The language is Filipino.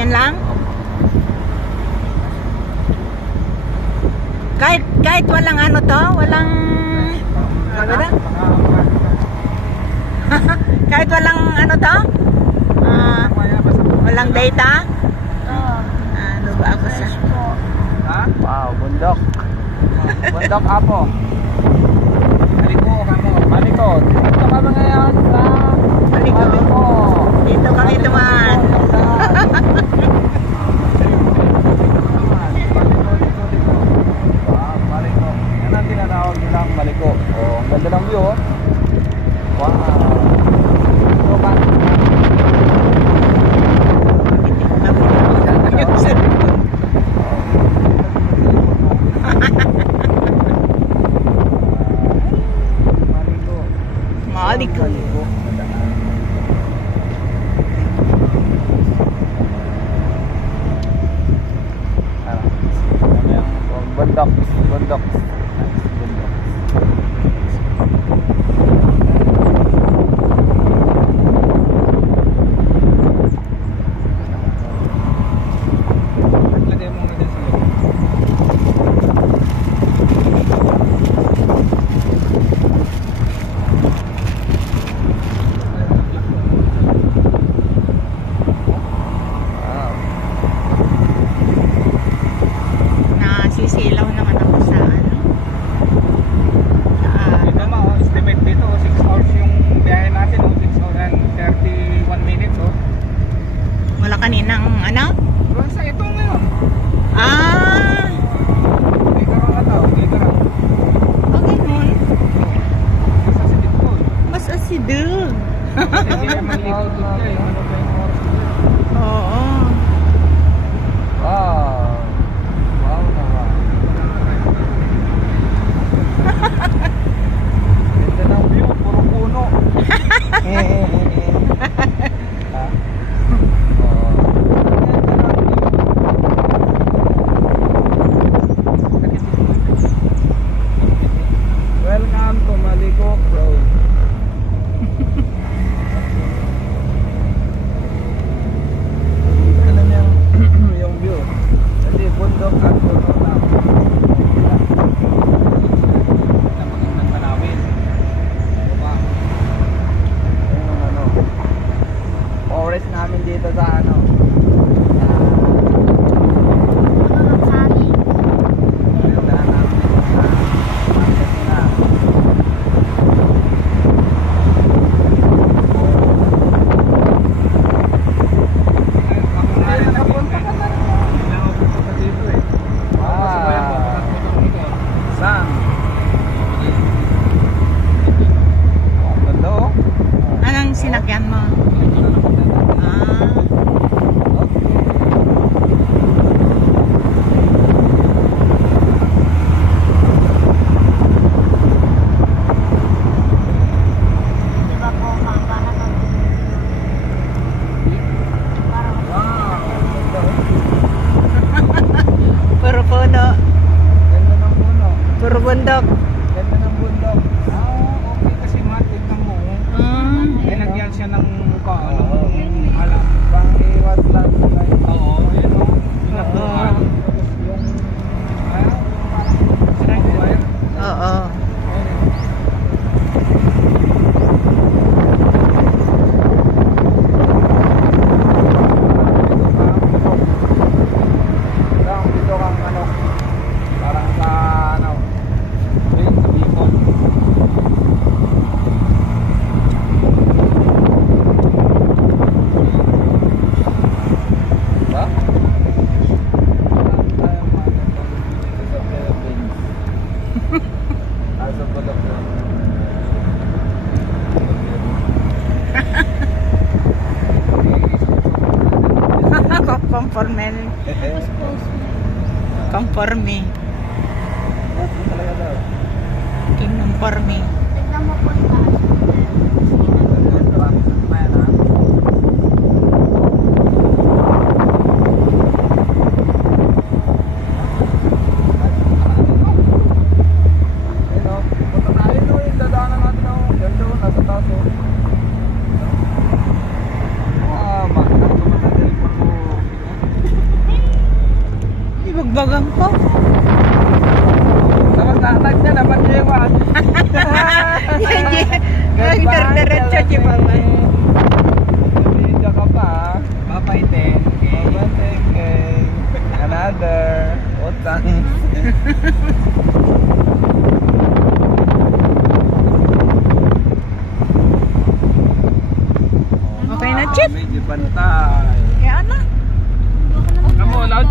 Ganyan lang? Kahit walang ano to, walang ano ba? Kahit walang ano to? Walang data? Ano ba ako sa? Ha? Wow, bundok. Bundok apo. Maliko kamo. Maliko. Dito kami ngayon sa Maliko. Dito kami dumaan. Maliko. Yan ang tinatawag nilang Maliko. Oh, ang ganda ng view. Wow. Ito ba? Maliko. Bundok. Bundok. Nasisilaw naman ako sa ano. Ito ma, estimate dito 6 hours yung biyahe natin, 6 hours and 31 minutes. Wala kaninang ano? Sa ito ngayon. Okay ka lang ata, okay ka lang. Okay nun. Sa sitik ko. Mas asidug. Hindi naman likod ka eh. Ano ba yung oras? Oo. Wow. Wow naman. Ganda ng view, puro puno. Welcome to Maliko Road. Ano yung view? Kasi bundok at puno lang. Napagandang tanawin. Diba? Ayun ang ano. Forest namin dito sa ano. Anong sinakyan mo? Puro puno. Ganda ng puno. Puro bundok. Ganda ng bundok. Okay kasi matignan mo. Nilagyan siya ng alam. Pang iwas lang. Oo, yun o. Pinatuhan. Yung strike wire. Oo. Dito kang ano, parang sa ano, ayun sa Bicol. Ba? Asa pa lang. Conforme. Conforme. Talaga daw. Conforme. Tignan mo po taas. bagang ko. Samantalag niya naman iwan. Diretso si Papa. Video ka pa. Bye-bye, Ten. Bye-bye, Ten. Another utang.